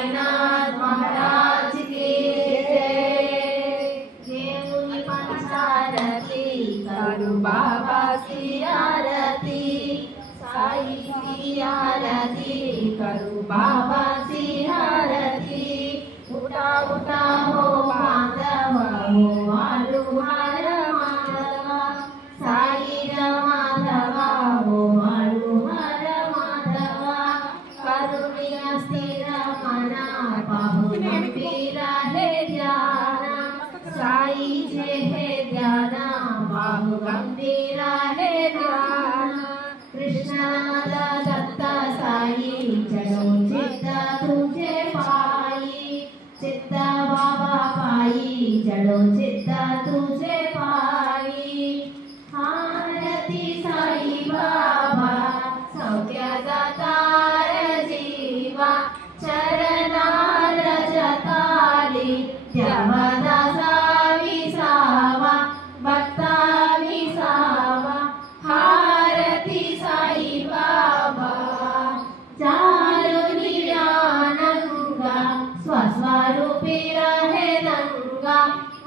साईनाथ महाराज की जय। देवुनी पंचारती करू बाबा की आरती, साई की आरती करू बाबा की आरती। उठा उठा हो माधव हो आलू हर माधवा, साई माधवा हो आलू हर माधवा। करुणिया स्थिर मना पाहु गंभीर है ध्यान, साई जे है ध्यान पाहु गंभीर है ध्यान। कृष्ण दत्त साई चलो चित्त तुझे पाई, चित्त बाबा पाई चलो चित्त तुझे पाई। आरती साई बाबा सौख्याचा तार जीवा, चरणार जताली देवदासा विसावा, भक्ता विसावा। आरती साई बाबा चारुनी ज्ञानंगा, स्वस्वरूपी रहे नंगा।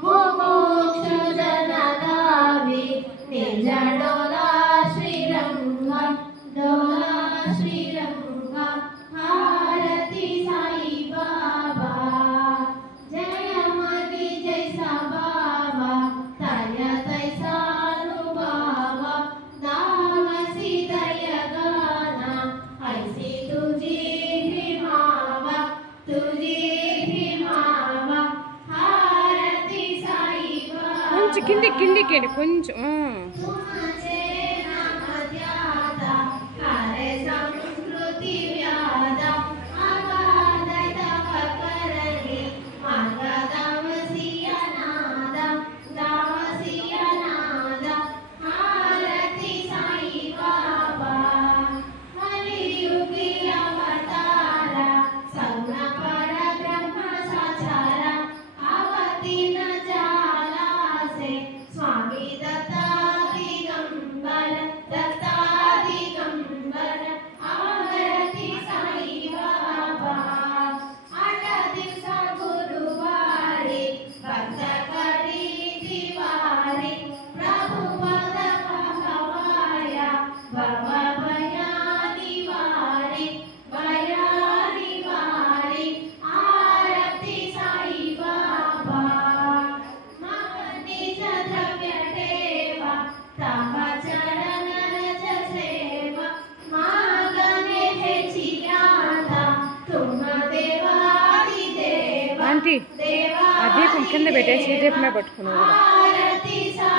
मुमुक्षु जन दावी निज डोला श्रीरंगा, डोला श्रीरंगा। आरती साई बाबा जय मदी जैसा बाबा, तय तैसा अनुभवा। दावसी दय गाना ऐसी तुझी भीमावा, तुझी भीमावा। आरती साई बाबा కొంచెం కిందికి కొంచెం तुमचे नाम ध्याता, हरे संस्कृती व्यादा। आगादैत करली मार्ग दावसिया नादा, दावसिया नादा। आरती साई बाबा कलियुगी अवतारा, सगुण परब्रह्म साचारा। अवतीर्ण जाला से स्वामी दत्ता दिगंबर, दत्ता दिगंबर। आरती साई बाबा आठ दिवसा गुरुवारी, भक्त करी दिवारी। प्रभु पद पहवाया बाबा भया निवारी, भया निवारी। आरती साई बाबा निज द्रव्य ठेवा, तावा चरण रज सेवा। मागणे हेची यादा, तुम देवादी देवा, ఆంటీ देवा ఆ దీపం కింద పెట్టేసి దీపమే పట్టుకున్నావు. आरती साई